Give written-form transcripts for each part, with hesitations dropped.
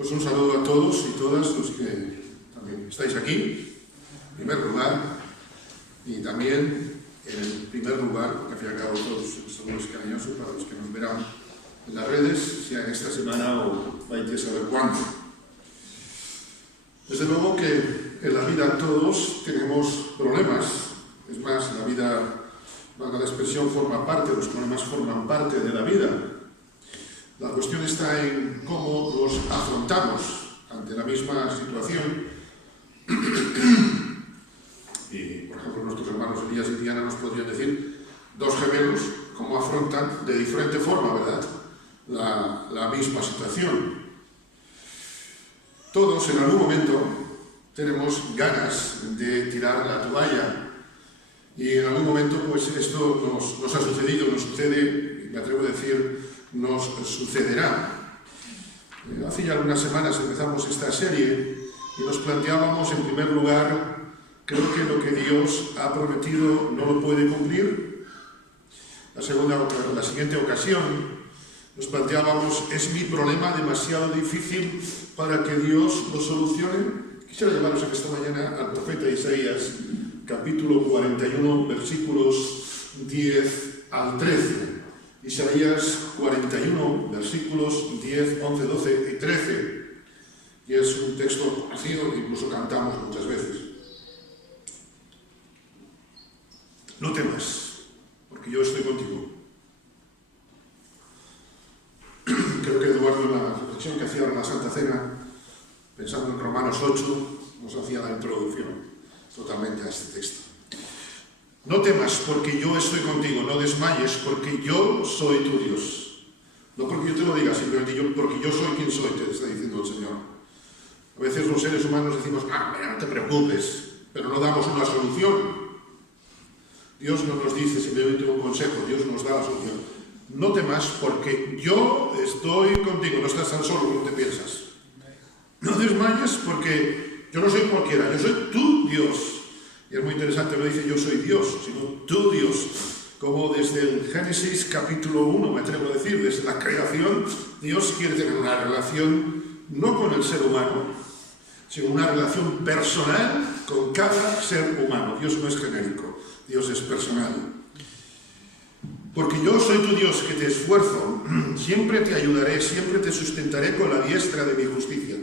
Pues un saludo a todos y todas los que también estáis aquí, en primer lugar, y también en primer lugar, porque al fin y al cabo todos somos cariñosos para los que nos verán en las redes, sea en esta semana o vaya a saber cuándo. Desde luego que en la vida todos tenemos problemas, es más, la vida, valga la expresión, forma parte, los problemas forman parte de la vida. La cuestión está en cómo los afrontamos ante la misma situación. Y, por ejemplo, nuestros hermanos Elías y Diana nos podrían decir, dos gemelos, cómo afrontan de diferente forma, ¿verdad?, la misma situación. Todos en algún momento tenemos ganas de tirar la toalla y en algún momento pues esto nos ha sucedido, nos sucede, me atrevo a decir, nos sucederá. Hace ya algunas semanas empezamos esta serie y nos planteábamos en primer lugar, creo que lo que Dios ha prometido no lo puede cumplir. La siguiente ocasión nos planteábamos, ¿es mi problema demasiado difícil para que Dios lo solucione? Quisiera llevaros esta mañana al profeta Isaías, capítulo 41, versículos 10 al 13. Isaías 41, versículos 10, 11, 12 y 13. Y es un texto conocido que incluso cantamos muchas veces. No temas, porque yo estoy contigo. Creo que Eduardo, en la reflexión que hacía en la Santa Cena, pensando en Romanos 8, nos hacía la introducción totalmente a este texto. No temas porque yo estoy contigo, no desmayes porque yo soy tu Dios. No porque yo te lo diga, simplemente porque yo soy quien soy, te está diciendo el Señor. A veces los seres humanos decimos, no te preocupes, pero no damos una solución. Dios no nos dice simplemente un consejo, Dios nos da la solución. No temas porque yo estoy contigo, no estás tan solo como te piensas. No desmayes porque yo no soy cualquiera, yo soy tu Dios. Y es muy interesante, no dice yo soy Dios, sino tu Dios. Como desde el Génesis capítulo 1, me atrevo a decir, desde la creación, Dios quiere tener una relación no con el ser humano, sino una relación personal con cada ser humano. Dios no es genérico, Dios es personal. Porque yo soy tu Dios que te esfuerzo, siempre te ayudaré, siempre te sustentaré con la diestra de mi justicia.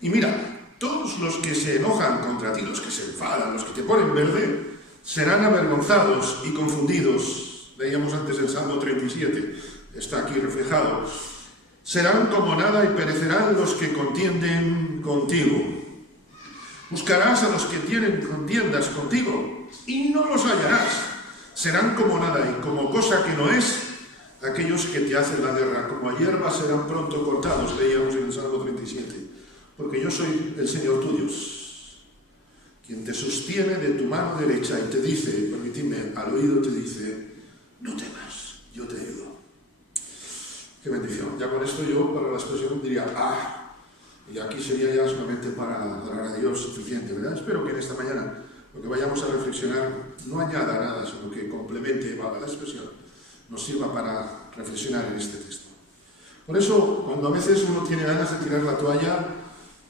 Y mira, todos los que se enojan contra ti, los que se enfadan, los que te ponen verde, serán avergonzados y confundidos. Leíamos antes el Salmo 37, está aquí reflejado. Serán como nada y perecerán los que contienden contigo. Buscarás a los que tienen contiendas contigo y no los hallarás. Serán como nada y como cosa que no es aquellos que te hacen la guerra. Como a hierba serán pronto cortados, leíamos en el Salmo 37. Porque yo soy el Señor tu Dios, quien te sostiene de tu mano derecha y te dice, permitidme, al oído te dice, no temas, yo te ayudo. Qué bendición. Ya con esto yo, para la expresión, diría, y aquí sería ya solamente para adorar a Dios suficiente, ¿verdad? Espero que en esta mañana lo que vayamos a reflexionar no añada nada, sino que complemente, valga la expresión, nos sirva para reflexionar en este texto. Por eso, cuando a veces uno tiene ganas de tirar la toalla,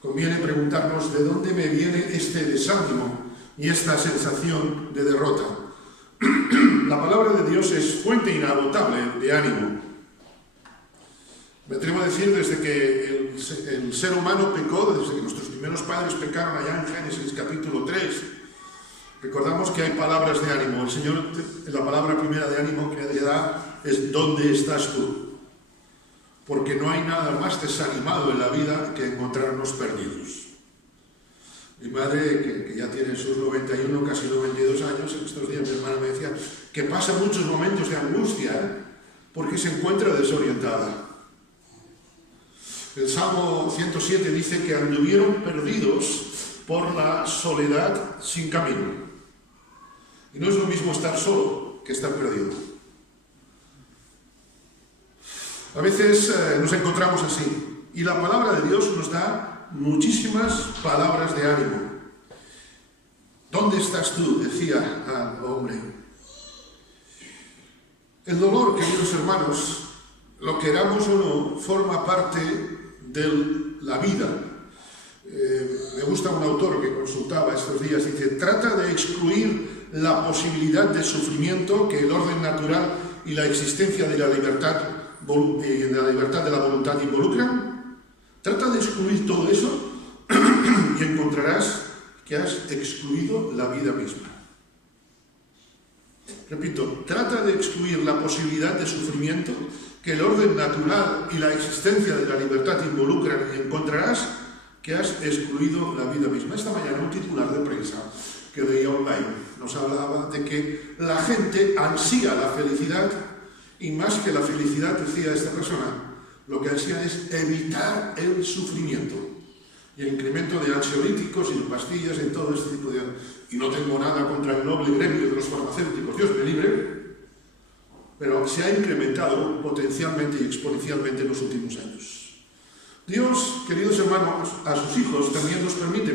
conviene preguntarnos de dónde me viene este desánimo y esta sensación de derrota. La palabra de Dios es fuente inagotable de ánimo. Me atrevo a decir, desde que el ser humano pecó, desde que nuestros primeros padres pecaron allá en Génesis capítulo 3, recordamos que hay palabras de ánimo. El Señor, la palabra primera de ánimo que le da es ¿dónde estás tú? Porque no hay nada más desanimado en la vida que encontrarnos perdidos. Mi madre, que ya tiene sus 91, casi 92 años, en estos días mi hermana me decía que pasa muchos momentos de angustia porque se encuentra desorientada. El Salmo 107 dice que anduvieron perdidos por la soledad sin camino. Y no es lo mismo estar solo que estar perdido. A veces nos encontramos así, y la palabra de Dios nos da muchísimas palabras de ánimo. ¿Dónde estás tú?, decía al hombre. El dolor, queridos hermanos, lo queramos o no, forma parte del la vida. Me gusta un autor que consultaba estos días, dice, trata de excluir la posibilidad de sufrimiento que el orden natural y la existencia de la libertad de la voluntad involucran. Trata de excluir todo eso y encontrarás que has excluido la vida misma. Repito, trata de excluir la posibilidad de sufrimiento que el orden natural y la existencia de la libertad involucran y encontrarás que has excluido la vida misma. Esta mañana un titular de prensa que veía online nos hablaba de que la gente ansía la felicidad y más que la felicidad, decía esta persona, lo que ansía es evitar el sufrimiento y el incremento de ansiolíticos y de pastillas en todo este tipo de... Y no tengo nada contra el noble gremio de los farmacéuticos, Dios me libre, pero se ha incrementado potencialmente y exponencialmente en los últimos años. Dios, queridos hermanos, a sus hijos también nos permite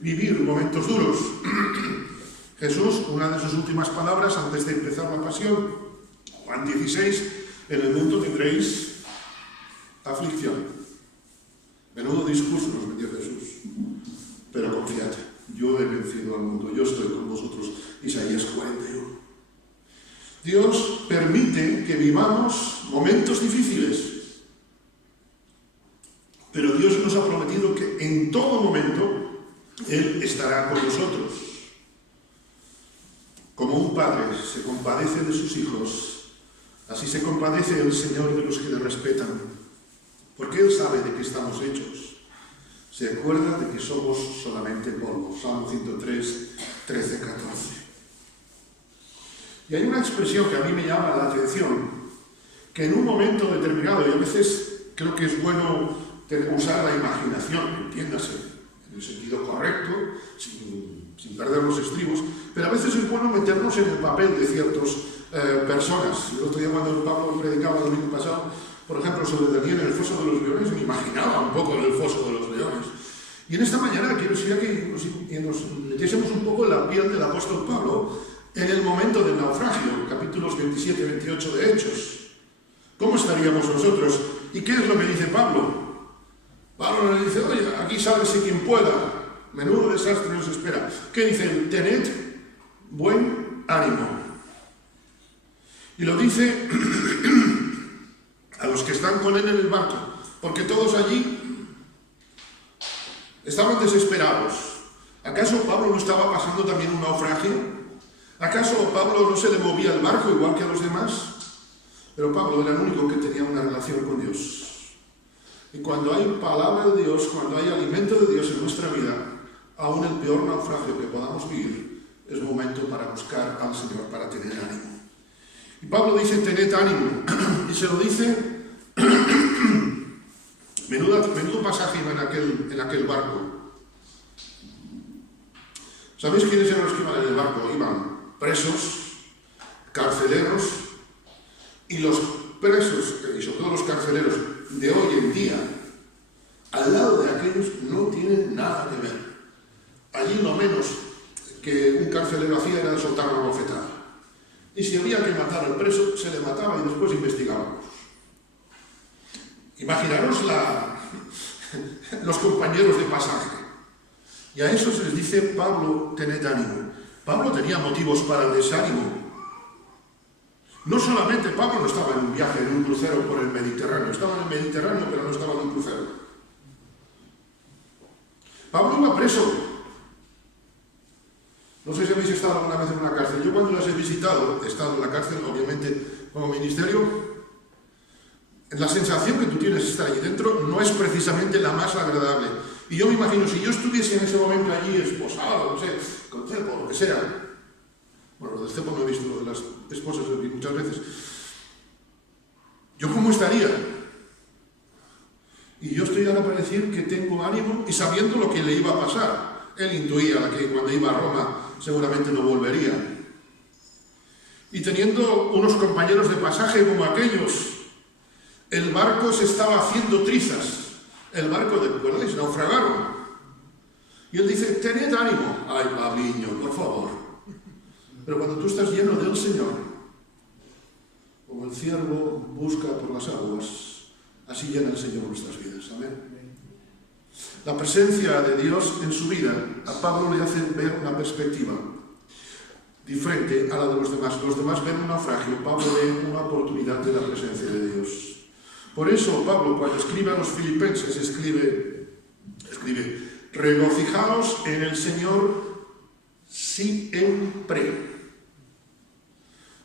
vivir momentos duros. Jesús, una de sus últimas palabras antes de empezar la pasión, Juan 16, en el mundo tendréis aflicción. Menudo discurso nos metió Jesús. Pero confiad, yo he vencido al mundo, yo estoy con vosotros. Isaías 41. Dios permite que vivamos momentos difíciles. Pero Dios nos ha prometido que en todo momento Él estará con nosotros. Como un padre se compadece de sus hijos, así se compadece el Señor de los que le respetan, porque Él sabe de qué estamos hechos. Se acuerda de que somos solamente polvo. Salmo 103, 13, 14. Y hay una expresión que a mí me llama la atención, que en un momento determinado, y a veces creo que es bueno usar la imaginación, entiéndase, en el sentido correcto, sin perder los estribos, pero a veces es bueno meternos en el papel de ciertas personas. El otro día cuando Pablo predicaba el domingo pasado, por ejemplo, sobre Daniel en el foso de los leones, me imaginaba un poco en el foso de los leones. Y en esta mañana quiero que nos metiésemos un poco en la piel del apóstol Pablo en el momento del naufragio, capítulos 27 y 28 de Hechos. ¿Cómo estaríamos nosotros? ¿Y qué es lo que dice Pablo? Pablo le dice, oye, aquí sálvese quien pueda, menudo desastre nos espera. ¿Qué dice? Tened buen ánimo. Y lo dice a los que están con él en el barco, porque todos allí estaban desesperados. ¿Acaso Pablo no estaba pasando también un naufragio? ¿Acaso Pablo no se le movía el barco igual que a los demás? Pero Pablo era el único que tenía una relación con Dios. Y cuando hay palabra de Dios, cuando hay alimento de Dios en nuestra vida, aún el peor naufragio que podamos vivir, es momento para buscar al Señor, para tener ánimo. Y Pablo dice, tened ánimo, y se lo dice, menudo pasaje iba en aquel barco. ¿Sabéis quiénes eran los que iban en el barco? Iban presos, carceleros, y los presos, y sobre todo los carceleros de hoy en día, al lado de aquellos no tienen nada que ver. Allí lo menos que un carcelero hacía era soltar una bofetada. Y si había que matar al preso, se le mataba y después investigábamos. Imaginaros los compañeros de pasaje. Y a eso se les dice, Pablo, tened ánimo. Pablo tenía motivos para el desánimo. No solamente Pablo no estaba en un viaje, en un crucero por el Mediterráneo, estaba en el Mediterráneo, pero no estaba en un crucero. Pablo iba preso. No sé si habéis estado alguna vez en una cárcel. Yo cuando las he visitado, he estado en la cárcel, obviamente, como ministerio. La sensación que tú tienes de estar allí dentro no es precisamente la más agradable. Y yo me imagino, si yo estuviese en ese momento allí esposado, no sé, con cepo, lo que sea. Bueno, lo del cepo no he visto, lo de las esposas lo vi muchas veces. ¿Yo cómo estaría? Y yo estoy ahora para decir que tengo ánimo y sabiendo lo que le iba a pasar. Él intuía que cuando iba a Roma seguramente no volvería. Y teniendo unos compañeros de pasaje como aquellos, el barco se estaba haciendo trizas. El barco, ¿recordáis? Naufragaron. Y él dice, tened ánimo. Ay, Pabliño, por favor. Pero cuando tú estás lleno del Señor, como el ciervo busca por las aguas, así llena el Señor nuestras vidas. Amén. La presencia de Dios en su vida a Pablo le hace ver una perspectiva diferente a la de los demás. Los demás ven un naufragio, Pablo ve una oportunidad de la presencia de Dios. Por eso Pablo, cuando escribe a los filipenses, escribe, regocijaos en el Señor siempre.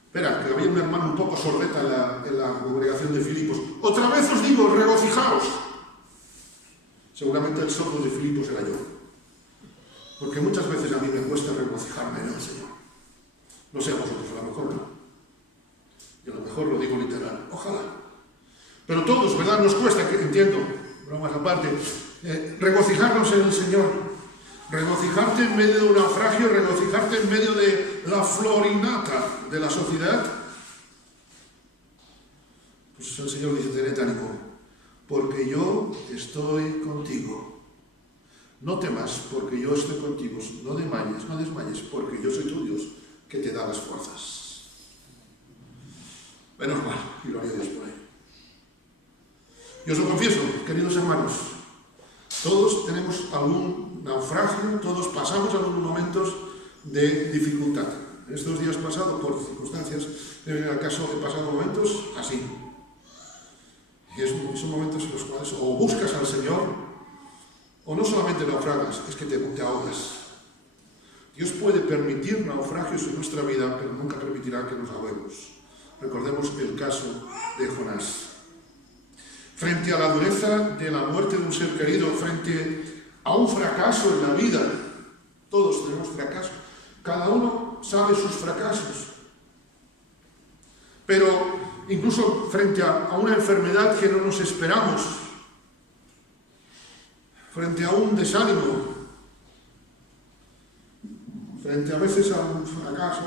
Espera, que había un hermano un poco sorbeta en la congregación de Filipos. Otra vez os digo, regocijaos. Seguramente el sordo de Filipos era yo. Porque muchas veces a mí me cuesta regocijarme en el Señor. No sé a vosotros, a lo mejor no. Y a lo mejor lo digo literal. Ojalá. Pero todos, ¿verdad? Nos cuesta, que entiendo, bromas aparte, regocijarnos en el Señor. Regocijarte en medio de un naufragio, regocijarte en medio de la florinata de la sociedad. Pues el Señor dice, tened ánimo, porque yo estoy contigo. No temas, porque yo estoy contigo. No desmayes, porque yo soy tu Dios, que te da las fuerzas. Menos mal, y lo haría Dios por ahí. Yo os lo confieso, queridos hermanos, todos tenemos algún naufragio, todos pasamos algunos momentos de dificultad. Estos días pasados, por circunstancias, en el caso he pasado momentos así. Y son momentos en los cuales o buscas al Señor, o no solamente naufragas, es que te ahogas. Dios puede permitir naufragios en nuestra vida, pero nunca permitirá que nos ahoguemos. Recordemos el caso de Jonás. Frente a la dureza de la muerte de un ser querido, frente a un fracaso en la vida, todos tenemos fracasos, cada uno sabe sus fracasos, pero incluso frente a una enfermedad que no nos esperamos, frente a un desánimo, frente a veces a un fracaso.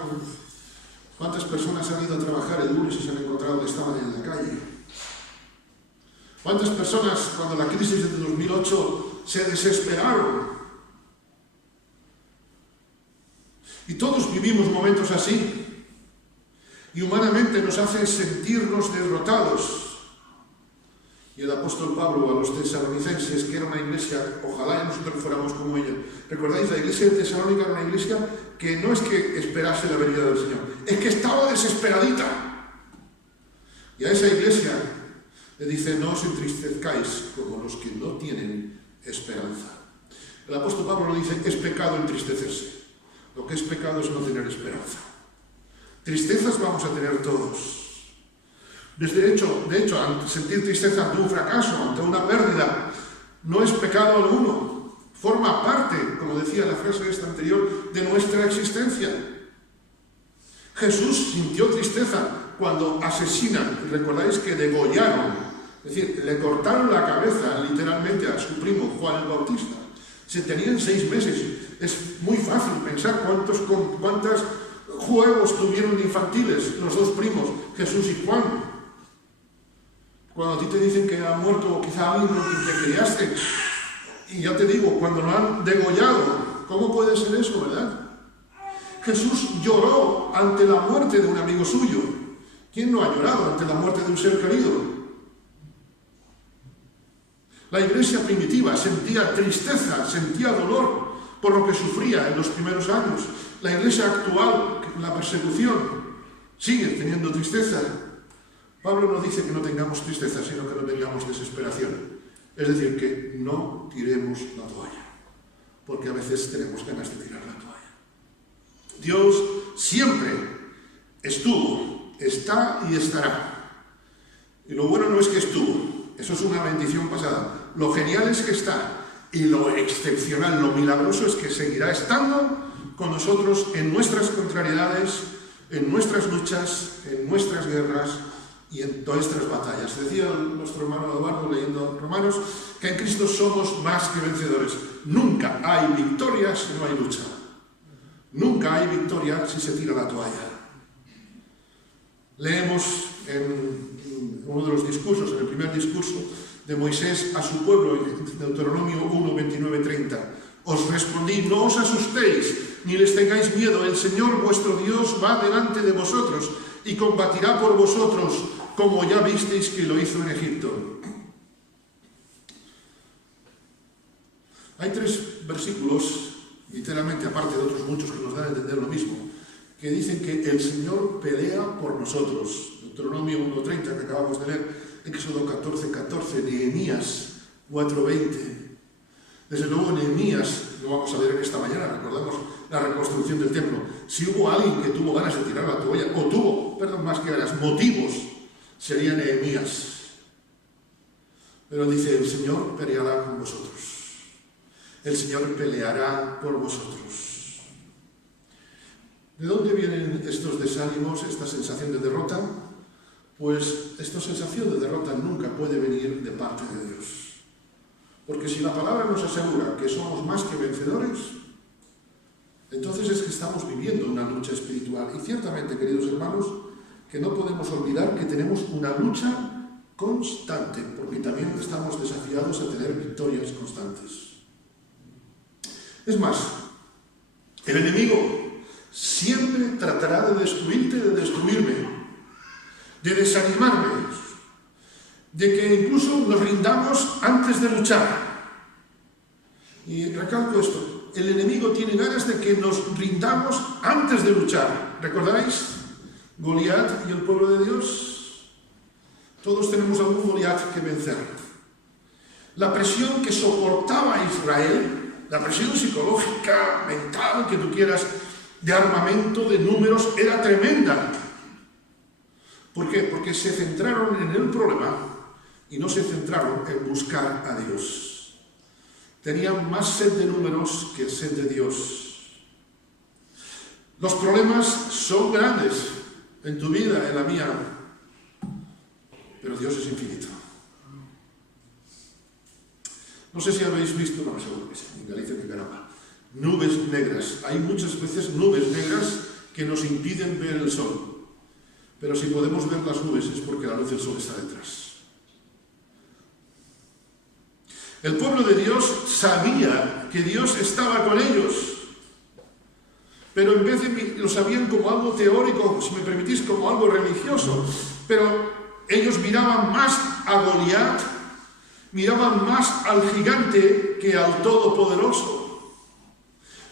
¿Cuántas personas han ido a trabajar el lunes y se han encontrado que estaban en la calle? ¿Cuántas personas, cuando la crisis de 2008, se desesperaron? Y todos vivimos momentos así. Y humanamente nos hace sentirnos derrotados. Y el apóstol Pablo a los tesalonicenses, que era una iglesia, ojalá nosotros fuéramos como ella. ¿Recordáis? La iglesia de Tesalónica era una iglesia que no es que esperase la venida del Señor, es que estaba desesperadita. Y a esa iglesia le dice, no os entristezcáis como los que no tienen esperanza. El apóstol Pablo lo dice, es pecado entristecerse. Lo que es pecado es no tener esperanza. Tristezas vamos a tener todos. De hecho, sentir tristeza ante un fracaso, ante una pérdida, no es pecado alguno. Forma parte, como decía la frase esta anterior, de nuestra existencia. Jesús sintió tristeza cuando asesinan, y recordáis que degollaron, es decir, le cortaron la cabeza literalmente a su primo Juan el Bautista. Se tenían 6 meses. Es muy fácil pensar cuántos juegos tuvieron infantiles los dos primos, Jesús y Juan. Cuando a ti te dicen que ha muerto quizá alguien con quien te criaste, y ya te digo, cuando lo han degollado, ¿cómo puede ser eso, verdad? Jesús lloró ante la muerte de un amigo suyo. ¿Quién no ha llorado ante la muerte de un ser querido? La iglesia primitiva sentía tristeza, sentía dolor por lo que sufría en los primeros años. La iglesia actual, la persecución, sigue teniendo tristeza. Pablo no dice que no tengamos tristeza, sino que no tengamos desesperación. Es decir, que no tiremos la toalla, porque a veces tenemos ganas de tirar la toalla. Dios siempre estuvo, está y estará. Y lo bueno no es que estuvo, eso es una bendición pasada. Lo genial es que está, y lo excepcional, lo milagroso es que seguirá estando con nosotros en nuestras contrariedades, en nuestras luchas, en nuestras guerras y en todas nuestras batallas. Decía nuestro hermano Eduardo leyendo Romanos que en Cristo somos más que vencedores. Nunca hay victoria si no hay lucha. Nunca hay victoria si se tira la toalla. Leemos en uno de los discursos, en el primer discurso de Moisés a su pueblo, en Deuteronomio 1, 29, 30. Os respondí, no os asustéis, ni les tengáis miedo, el Señor vuestro Dios va delante de vosotros y combatirá por vosotros, como ya visteis que lo hizo en Egipto. Hay 3 versículos, literalmente, aparte de otros muchos que nos dan a entender lo mismo, que dicen que el Señor pelea por nosotros. Deuteronomio 1:30, que acabamos de leer, Éxodo 14:14, Nehemías 4:20. Desde luego Nehemías, lo vamos a ver en esta mañana, recordemos la reconstrucción del templo. Si hubo alguien que tuvo ganas de tirar la toalla, o tuvo, más que ganas, motivos, sería Nehemías. Pero dice, el Señor peleará con vosotros. El Señor peleará por vosotros. ¿De dónde vienen estos desánimos, esta sensación de derrota? Pues esta sensación de derrota nunca puede venir de parte de Dios. Porque si la palabra nos asegura que somos más que vencedores, entonces es que estamos viviendo una lucha espiritual. Y ciertamente, queridos hermanos, que no podemos olvidar que tenemos una lucha constante, porque también estamos desafiados a tener victorias constantes. Es más, el enemigo siempre tratará de destruirte, de destruirme, de desanimarme, de que incluso nos rindamos antes de luchar. Y recalco esto, el enemigo tiene ganas de que nos rindamos antes de luchar. ¿Recordáis? Goliat y el pueblo de Dios. Todos tenemos algún Goliat que vencer. La presión que soportaba Israel, la presión psicológica, mental, que tú quieras, de armamento, de números, era tremenda. ¿Por qué? Porque se centraron en el problema y no se centraron en buscar a Dios. Tenían más sed de números que sed de Dios. Los problemas son grandes en tu vida, en la mía, pero Dios es infinito. No sé si habéis visto, no, seguro que sí, en Galicia que caramba, nubes negras. Hay muchas veces nubes negras que nos impiden ver el sol. Pero si podemos ver las nubes es porque la luz del sol está detrás. El pueblo de Dios sabía que Dios estaba con ellos. Pero en vez de lo sabían como algo teórico, si me permitís, como algo religioso. Pero ellos miraban más a Goliat, miraban más al gigante que al Todopoderoso.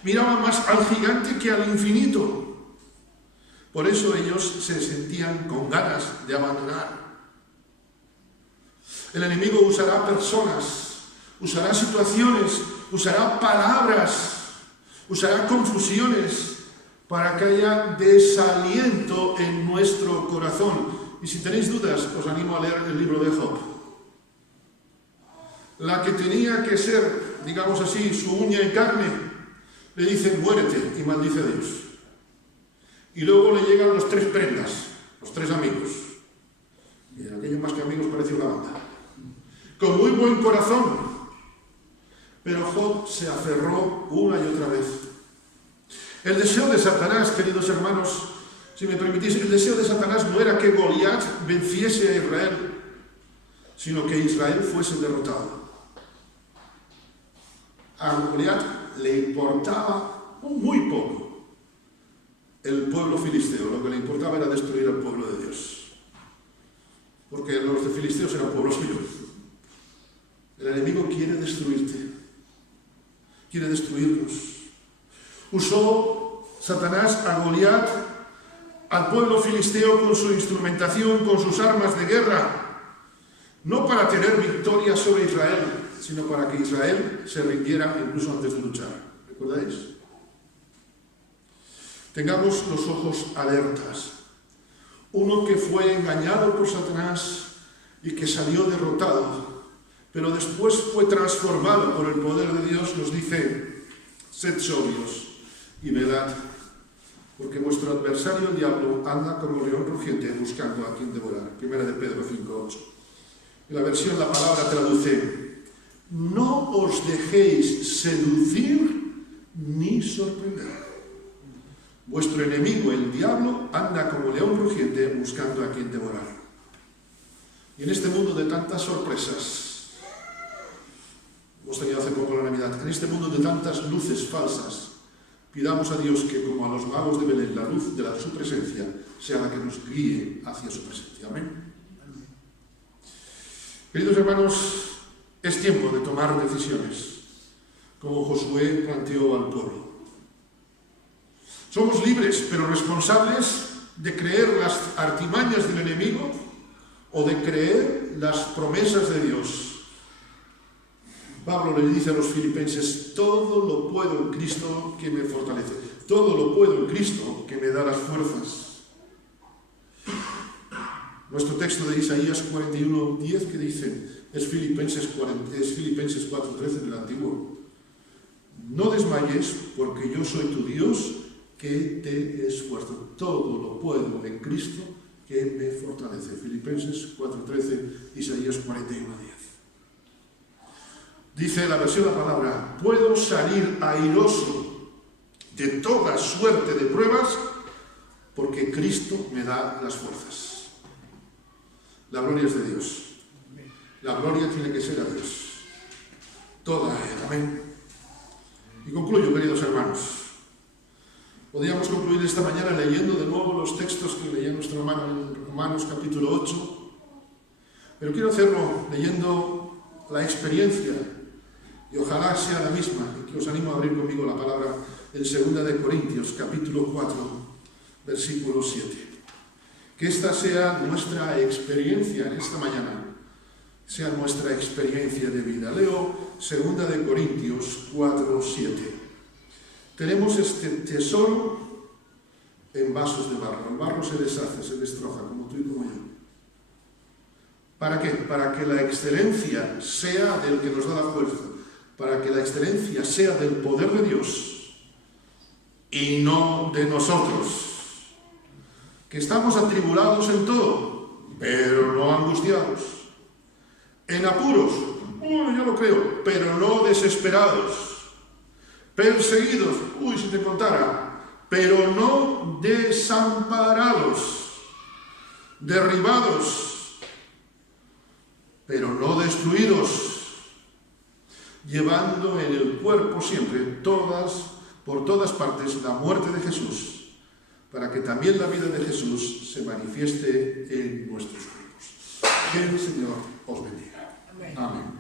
Miraban más al gigante que al infinito. Por eso ellos se sentían con ganas de abandonar. El enemigo usará personas, usará situaciones, usará palabras, usará confusiones para que haya desaliento en nuestro corazón. Y si tenéis dudas, os animo a leer el libro de Job. La que tenía que ser, digamos así, su uña y carne, le dice muérete y maldice a Dios. Y luego le llegan los 3 prendas, los 3 amigos. Y en aquello más que amigos parecía una banda. Con muy buen corazón. Pero Job se aferró una y otra vez. El deseo de Satanás, queridos hermanos, si me permitís, el deseo de Satanás no era que Goliat venciese a Israel, sino que Israel fuese derrotado. A Goliat le importaba muy poco el pueblo filisteo, lo que le importaba era destruir al pueblo de Dios. Porque los de filisteos eran pueblos suyos. El enemigo quiere destruirte, quiere destruirnos. Usó Satanás a Goliat, al pueblo filisteo, con su instrumentación, con sus armas de guerra, no para tener victoria sobre Israel, sino para que Israel se rindiera incluso antes de luchar. ¿Recordáis? Tengamos los ojos alertas. Uno que fue engañado por Satanás y que salió derrotado, pero después fue transformado por el poder de Dios, nos dice: sed sobrios y velad, porque vuestro adversario el diablo anda como león rugiente buscando a quien devorar. Primera de Pedro 5:8. En la versión La Palabra traduce: no os dejéis seducir ni sorprender. Vuestro enemigo, el diablo, anda como león rugiente buscando a quien devorar. Y en este mundo de tantas sorpresas, hemos tenido hace poco la Navidad, en este mundo de tantas luces falsas, pidamos a Dios que, como a los magos de Belén, la luz de su presencia sea la que nos guíe hacia su presencia. Amén. Queridos hermanos, es tiempo de tomar decisiones. como Josué planteó al pueblo. Somos libres, pero responsables de creer las artimañas del enemigo o de creer las promesas de Dios. Pablo le dice a los filipenses: todo lo puedo en Cristo que me fortalece. Todo lo puedo en Cristo que me da las fuerzas. Nuestro texto de Isaías 41:10 que dice, es Filipenses 4:13 del Antiguo. No desmayes, porque yo soy tu Dios, que te esfuerzo. Todo lo puedo en Cristo que me fortalece. Filipenses 4:13, Isaías 41:10. Dice la versión de la palabra: puedo salir airoso de toda suerte de pruebas porque Cristo me da las fuerzas. La gloria es de Dios. La gloria tiene que ser a Dios. Toda ella. Amén. Y concluyo, queridos hermanos. Podríamos concluir esta mañana leyendo de nuevo los textos que leía nuestro hermano en Romanos capítulo 8. Pero quiero hacerlo leyendo la experiencia, y ojalá sea la misma, y que os animo a abrir conmigo la palabra en 2 de Corintios capítulo 4, versículo 7. Que esta sea nuestra experiencia en esta mañana, sea nuestra experiencia de vida. Leo 2 de Corintios 4, 7. Tenemos este tesoro en vasos de barro. El barro se deshace, se destroza, como tú y como yo. ¿Para qué? Para que la excelencia sea del que nos da la fuerza, para que la excelencia sea del poder de Dios y no de nosotros. Que estamos atribulados en todo, pero no angustiados. En apuros, yo lo creo, pero no desesperados. Perseguidos, si te contara, pero no desamparados. Derribados, pero no destruidos. Llevando en el cuerpo siempre, por todas partes, la muerte de Jesús, para que también la vida de Jesús se manifieste en nuestros cuerpos. Que el Señor os bendiga. Amén. Amén.